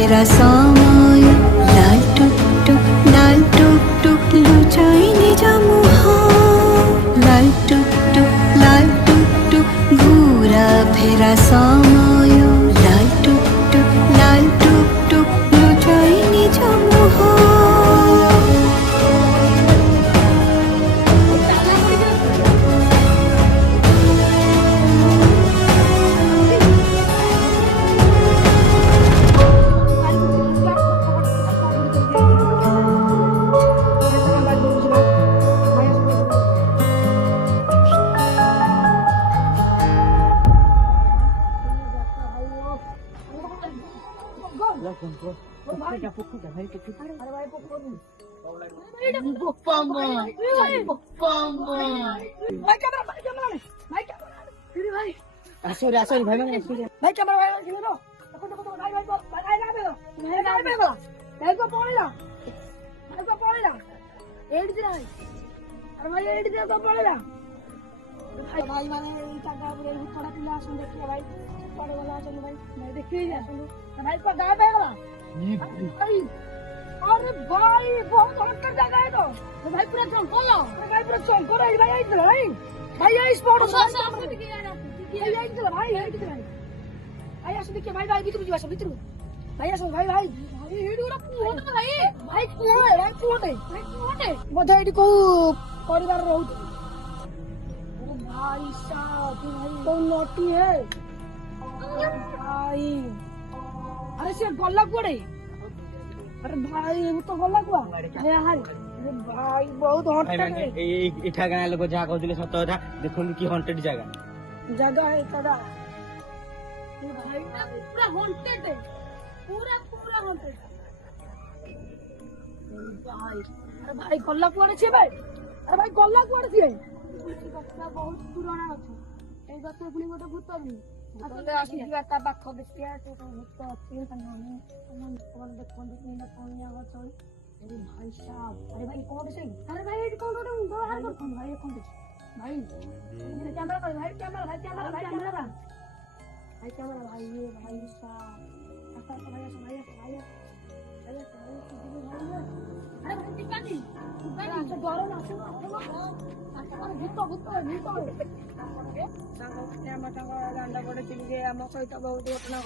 फेरा समय लाल टुक टुक लुचाई निज मुह लाल टुक टुक घूरा फेरा समय लाल टुक टुक लुचाई निज मुह भाई माने थोड़ा पिला सुन देखिए भाई पड़े वाला चलो भाई देखिए भाई को गायब है भाई अरे भाई बहुत हटकर जगह है तो भाई पूरा जंगल है भाई पूरा जंगल है भाई इधर भाई ये स्पॉट है ये इधर भाई भाई ऐसे देखिए भाई भाई भीतर भाई ऐसे भाई एडी वाला कोन भाई कोन है बोधे एडी को परिवार रहउत भाई साहब तो नोटी है भाई अरे से गल्ला कोड़े अरे भाई वो तो गल्ला को अरे अरे भाई बहुत हॉन्टेड है इठा गाना लोग जा कहउले सत कथा देखुन की हॉन्टेड जगह है दादा ये भाई पूरा हॉन्टेड है पूरा हॉन्टेड भाई अरे भाई गल्ला कोड़े छे भाई अरे भाई गल्ला कोड़े छे बहुत पुराना अछि ए गते पुनी गोटे भूत भी आसले आसी ता पाख देखिया तो भूत अछि तन्ने हम कोन देखों दिन कोनिया गछ अरे भाई साहब अरे भाई कोन से अरे भाई एट कोन गोटे मुंडो हार कर भाई कोन भाई मेरे कैमरा कर भाई कैमरा भाई ये भाई साहब आता भाई अरे भाई टिकानी अच्छा डरो ना भूत सांग हम दांडा पड़े चिलिके आम सहित बहुत घटना